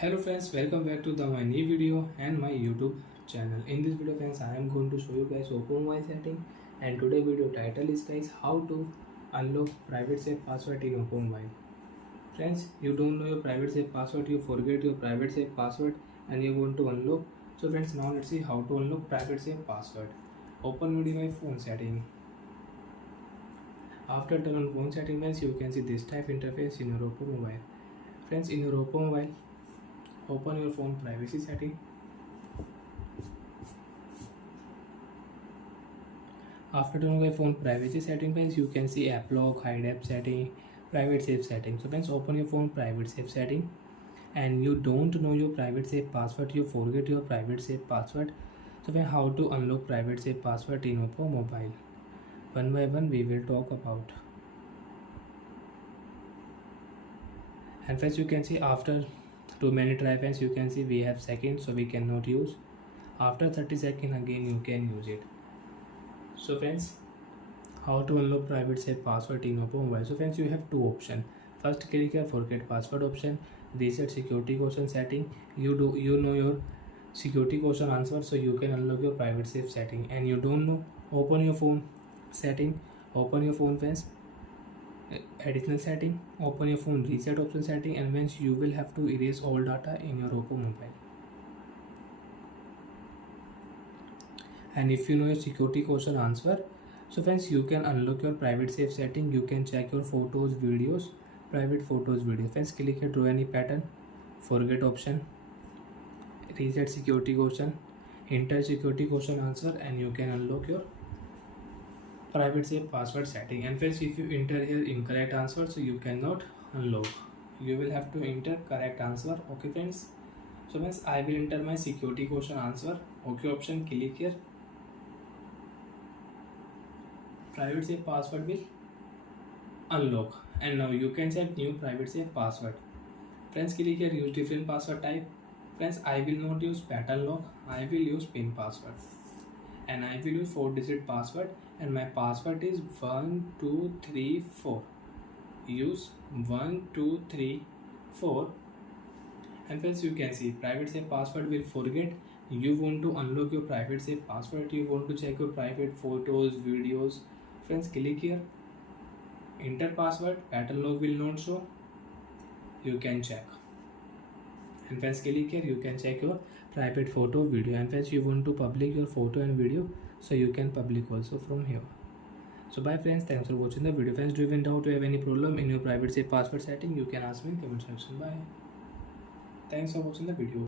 Hello friends, welcome back to my new video and my YouTube channel. In this video friends, I am going to show you guys Oppo mobile setting, and today video title is guys how to unlock private safe password in Oppo mobile. Friends, you don't know your private safe password, you forget your private safe password and you want to unlock. So friends, now let's see how to unlock private safe password. Open my phone setting. After turn on phone setting friends, you can see this type interface in your Oppo mobile. Friends, in your Oppo mobile, open your phone privacy setting. After turning your phone privacy setting friends, you can see app lock, hide app setting, private safe setting. So friends, open your phone private safe setting, and you don't know your private safe password, you forget your private safe password. So friends, how to unlock private safe password in Oppo mobile, one by one we will talk about. And friends, you can see after 2 minute try friends, you can see we have seconds, so we cannot use. After 30 seconds again you can use it. So friends, how to unlock private safe password in Oppo mobile. So friends, you have two options. First, click here forget password option, reset security question setting. You know your security question answer, so you can unlock your private safe setting. And you don't know, open your phone setting, open your phone friends, additional setting, open your phone reset option setting, and once you will have to erase all data in your Oppo mobile. And if you know your security question answer, so friends, you can unlock your private safe setting. You can check your photos, videos, private photos, video. Friends, click here draw any pattern, forget option, reset security question, enter security question answer, and you can unlock your private safe password setting. And friends, if you enter here incorrect answer, so you cannot unlock. You will have to enter correct answer. Okay friends. So friends, I will enter my security question answer. Okay option, click here. Private safe password will unlock, and now you can set new private safe password. Friends, click here use different password type. Friends, I will not use pattern lock, I will use pin password, and I will use 4-digit password, and my password is 1234. Use 1234. And friends, you can see private safe password will forget. You want to unlock your private safe password, you want to check your private photos, videos. Friends, click here enter password, pattern lock will not show, you can check. And friends, click here, you can check your private photo, video. And friends, you want to public your photo and video, so you can public also from here. So bye friends, thanks for watching the video. Friends, do you doubt to have any problem in your private safe password setting, you can ask me in comment section. Bye, thanks for watching the video.